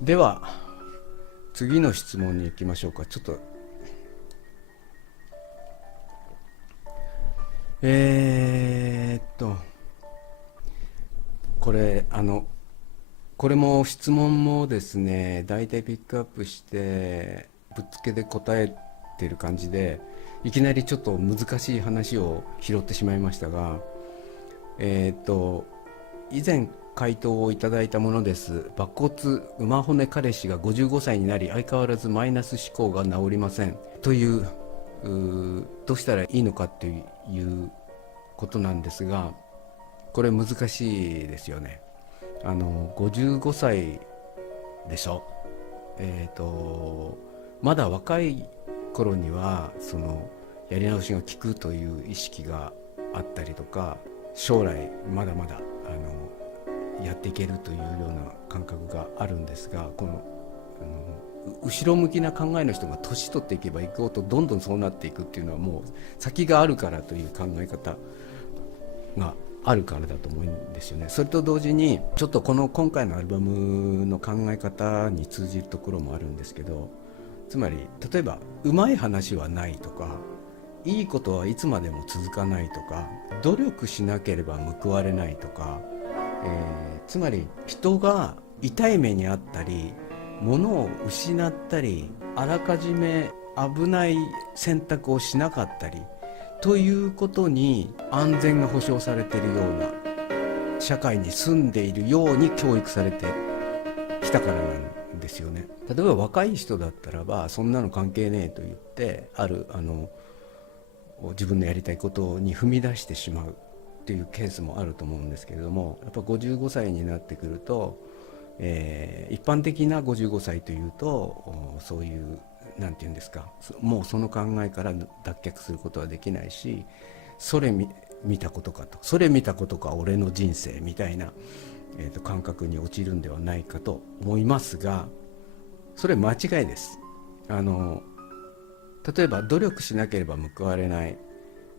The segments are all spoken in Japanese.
では次の質問に行きましょうか。ちょっとこれこれも質問もですね、大体ピックアップしてぶっつけで答えてる感じで、いきなりちょっと難しい話を拾ってしまいましたが、以前回答をいただいたものです。抜骨馬骨彼氏が55歳になり相変わらずマイナス思考が治りませんという、どうしたらいいのかということなんですが、これ難しいですよね。55歳でしょ。まだ若い頃にはそのやり直しが効くという意識があったりとか、将来まだまだやっていけるというような感覚があるんですが、この、後ろ向きな考えの人が年取っていけばいくほどどんどんそうなっていくっていうのは、もう先があるからという考え方があるからだと思うんですよね。それと同時にちょっと今回のアルバムの考え方に通じるところもあるんですけど、つまり例えばうまい話はないとか、いいことはいつまでも続かないとか、努力しなければ報われないとか、つまり人が痛い目にあったり物を失ったり、あらかじめ危ない選択をしなかったりということに安全が保障されているような社会に住んでいるように教育されてきたからなんですよね。例えば若い人だったらば、そんなの関係ねえと言って自分のやりたいことに踏み出してしまうっていうケースもあると思うんですけれども、やっぱ55歳になってくると、一般的な55歳というとそういうなんていうんですか、もうその考えから脱却することはできないし、それ見たことかと、それ見たことか俺の人生みたいな、感覚に陥るんではないかと思いますが、それ間違いです。例えば努力しなければ報われない、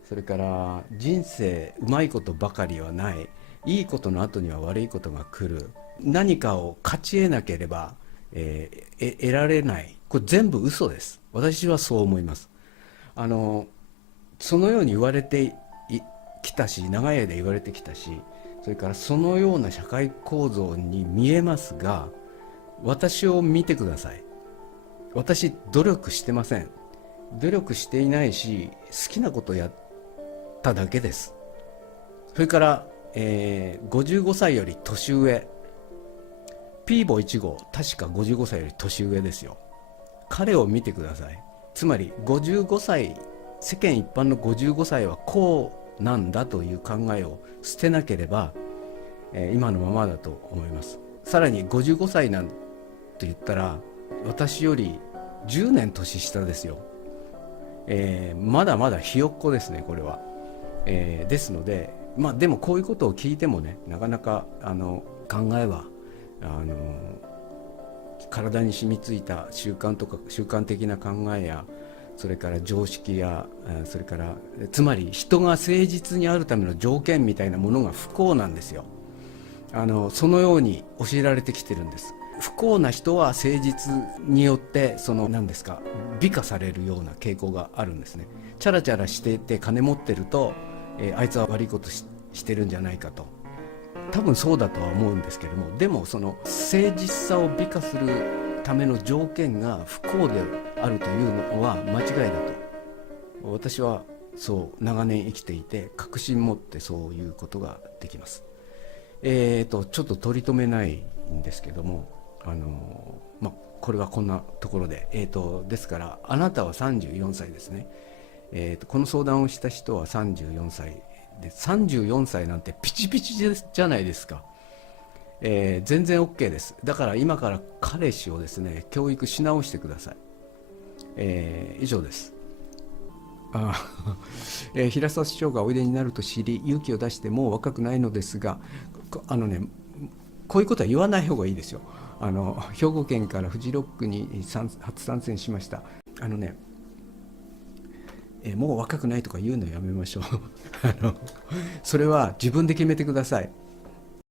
それから人生うまいことばかりはない、いいことの後には悪いことが来る、何かを勝ち得なければ、得られない、これ全部嘘です。私はそう思います。そのように言われてきたし、長い間言われてきたし、それからそのような社会構造に見えますが、私を見てください。私努力してません。努力していないし、好きなことをやっただけです。それから、55歳より年上、ピーボ1号確か55歳より年上ですよ。彼を見てください。つまり55歳、世間一般の55歳はこうなんだという考えを捨てなければ、今のままだと思います。さらに55歳なんて言ったら私より10年年下ですよ。まだまだひよっこですね、これは。ですので、でもこういうことを聞いてもね、なかなか考えは体に染みついた習慣とか習慣的な考えや、それから常識や、それからつまり人が誠実にあるための条件みたいなものが不幸なんですよ。そのように教えられてきてるんです。不幸な人は誠実によって何ですか、美化されるような傾向があるんですね。チャラチャラしてて金持ってると、あいつは悪いことしてるんじゃないかと、多分そうだとは思うんですけども、でもその誠実さを美化するための条件が不幸であるというのは間違いだと、私はそう長年生きていて確信持ってそういうことができます。ちょっと取り留めないんですけども、これはこんなところで、ですからあなたは34歳ですね。この相談をした人は34歳で、34歳なんてピチピチじゃないですか。全然 OK です。だから今から彼氏をですね、教育し直してください。以上です。平沢市長がおいでになると知り勇気を出してもう若くないのですが、こういうことは言わない方がいいですよ。兵庫県からフジロックに初参戦しました。もう若くないとか言うのやめましょうそれは自分で決めてください。